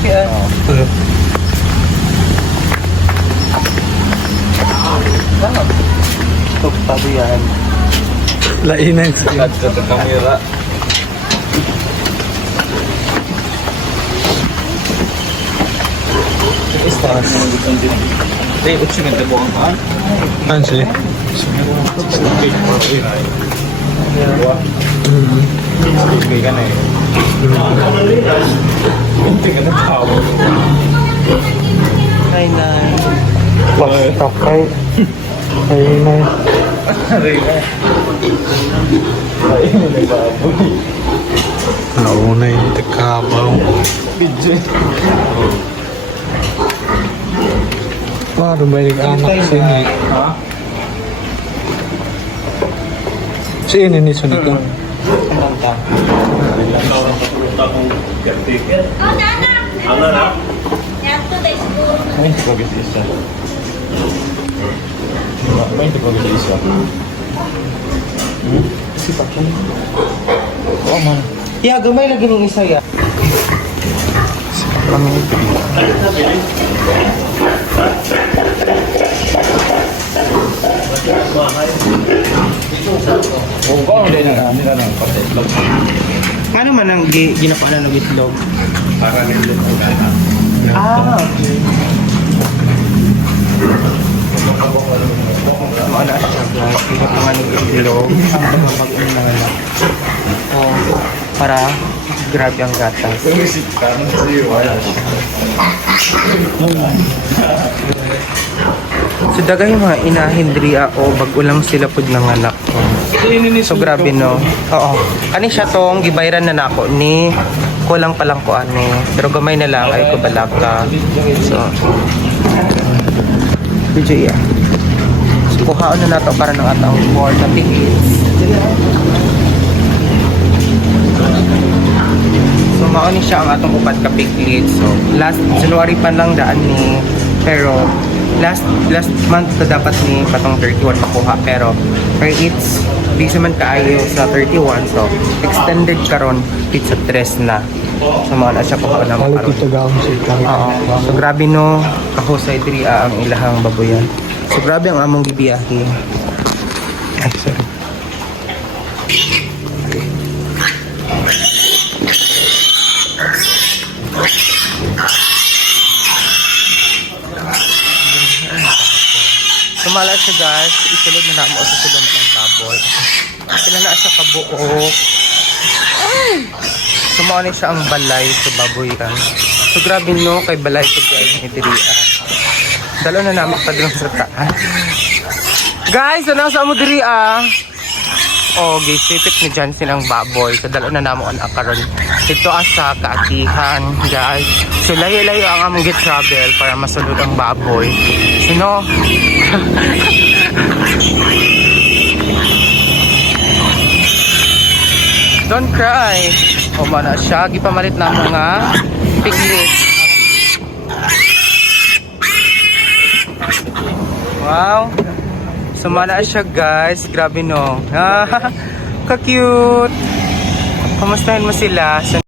Okay, Tuk tadi yan. Lainan siya. Sa kamera. Istara sa mga dito din. Tay, utsi nga tabo ang kaan. Ano siya? Sige ka na eh. Hindi ka na tao. Hi, Nay. Plastak kay. Lainan. Ay, nagbaboy. Nauna yung takabaw. Bidyo. Paano ba yung anak siya ni? Ha? Siya ni Sunod ko. Kumanta. May hindi ko gis isa. May hindi ko gis isa. Sipak siya. Oo man. Ya, gamay lagi ng isa ya. Ano man ang ginapaanan ng itlog? Para nilog ang gana. Ah, okay. Maala siya guys, ginapaanan ng itlog. Ang pagmamag-un na nga. Oh, para grabe ang gatas. So dagay yung mga inahin diriya o bago lang sila pud ng anak ko. So grabe no. Oo. Kani siya tong gibayran na nako ni kulang pa lang ko ani. Pero gamay na lang ay ko balaka. So DJ ya. So kuhaon na nato para ng atang more na tickets. So mauni siya ang atong upat ka piglet. So last January pa lang daan ni, pero last month na dapat ni patong 31 makuha, pero for it's busy man kaayo sa 31, so extended karon pizza 3 na. So mga na siya kuha na Kali makaroon. kita gawin siya. Oo. So grabe no, kahusay diri ang ilahang baboyan. So grabe ang among gibiyahe. Ay, sorry. Sumala siya guys, isulod na namo sa sulod ng baboy. Sila na siya kabuok. Sumao ni siya ang balay sa baboy kan. So grabe no, kay balay sa guys ni diriya. Dalo na namo pa dun sa taas. Guys, ano sa mo diriya? Oh, gisipit ni Johnson ang baboy. So dalo na namo ang akaron. Ito asa kaatihan, guys. So layo-layo ang among travel para masulod ang baboy. So no. Don't cry. O mana siya, gipamalit na mga piglet. Wow. Sumala siya guys. Grabe no. Ka-cute. Kamustahin mo sila?